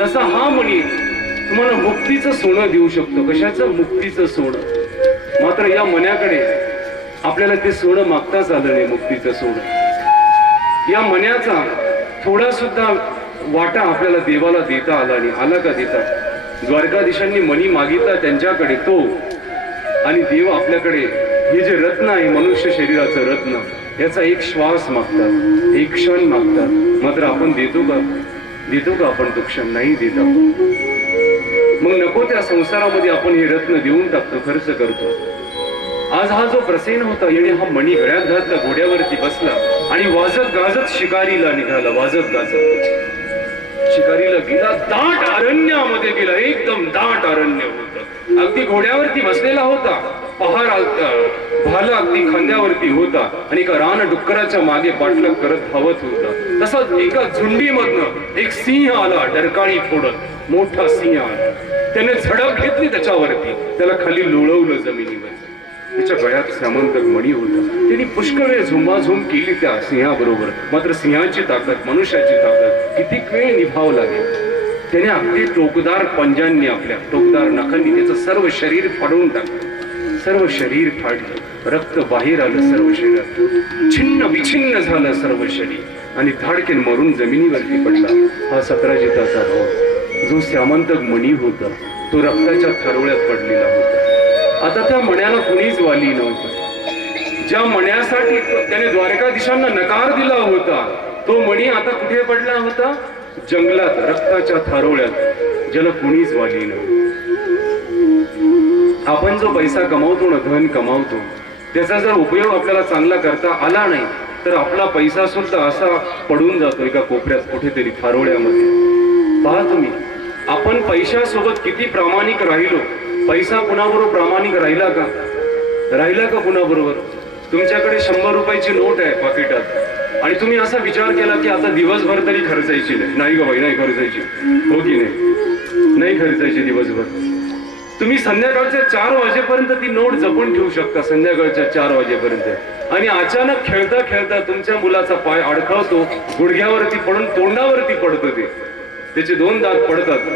तसा हा मणी तुम्हाला मुक्तीचं सोनं देऊ शकतो. कशाचं? मुक्तीचं सोनं. मात्र या मण्याकडे आपल्याला ते सोनं मागताच आलं नाही. मुक्तीचं सोनं, या मण्याचा थोडा सुद्धा वाटा आपल्याला देवाला देता आला नाही. आला का देता? द्वारकाधीशांनी मणी मागितला त्यांच्याकडे तो, आणि देव आपल्याकडे हे जे रत्न आहे, मनुष्य शरीराचं रत्न, याचा एक श्वास मागतात, एक क्षण मागतात. मात्र आपण देतो का आपण तो क्षण? नाही देत आपण. मग नको त्या संसारामध्ये आपण हे रत्न देऊन टाकतो, खर्च करतो. आज हा जो प्रसेन होता, याने हा मणी गळ्यात घातला, घोड्यावरती बसला आणि वाजत गाजत शिकारीला निघाला. वाजत गाजत शिकारीला गेला. दाट अरण्यामध्ये गेला, एकदम दाट अरण्य होतं. अगदी घोड्यावरती बसलेला होता, पहार भाला अगदी खांद्यावरती होता, आणि एका रान डुक्कराच्या मागे पाठलाग करत धावत होता. तसंच एका झुंडीमधनं एक सिंह आला, डरकाळी फोडत मोठा सिंह आला. त्याने झडप घेतली त्याच्यावरती, त्याला खाली लोळवलं जमिनीवर. त्याच्या गळ्यात श्यामंतक मणी होता. त्यांनी पुष्कळ वेळ झुंबाझुंब केली त्या सिंहाबरोबर. मात्र सिंहाची ताकद, मनुष्याची ताकद किती वेळ निभाव लागेल. त्याने अगदी टोकदार पंजांनी, आपल्या टोकदार नखांनी त्याचं सर्व शरीर फाडून टाकलं. सर्व शरीर फाडलं, रक्त बाहेर आलं सर्व शरीरात, छिन्न विछिन्न झालं सर्व शरीर, आणि धाडकेन मरून जमिनीवरती पडला. हा सत्राजिताचा भाऊ, जो श्यामंतक मणी होता, तो रक्ताच्या थरोळ्यात पडलेला होता. आता त्या मण्याला कुणीच वाली नव्हतं. ज्या मण्यासाठी त्याने द्वारकाधीशांना नकार दिला होता, तो मणी आता कुठे पडला होता? जंगलात, रक्ताच्या थारोळ्यात, ज्याला कुणीच वाली नव्हतं. आपण जो पैसा कमावतो ना, धन कमावतो, त्याचा जर उपयोग आपल्याला चांगला करता आला नाही, तर आपला पैसा सुद्धा असा पडून जातो एका कोपऱ्यात कुठेतरी थारोळ्यामध्ये. पहा तुम्ही, आपण पैशासोबत किती प्रामाणिक राहिलो, पैसा कुणाबरोबर प्रामाणिक राहिला का? राहिला का कुणाबरोबर? तुमच्याकडे 100 रुपयाची नोट आहे पाकिटात, आणि तुम्ही असा विचार केला की आता दिवसभर तरी खर्चायची नाही ग बाई, नाही खर्चायची, हो की नाही खर्चायची दिवसभर. तुम्ही संध्याकाळच्या 4 वाजेपर्यंत ती नोट जपून ठेवू शकता, संध्याकाळच्या 4 वाजेपर्यंत. आणि अचानक खेळता खेळता तुमच्या मुलाचा पाय अडखळतो, गुडघ्यावरती पडून तोंडावरती पडतं, त्याचे 2 दात पडतात.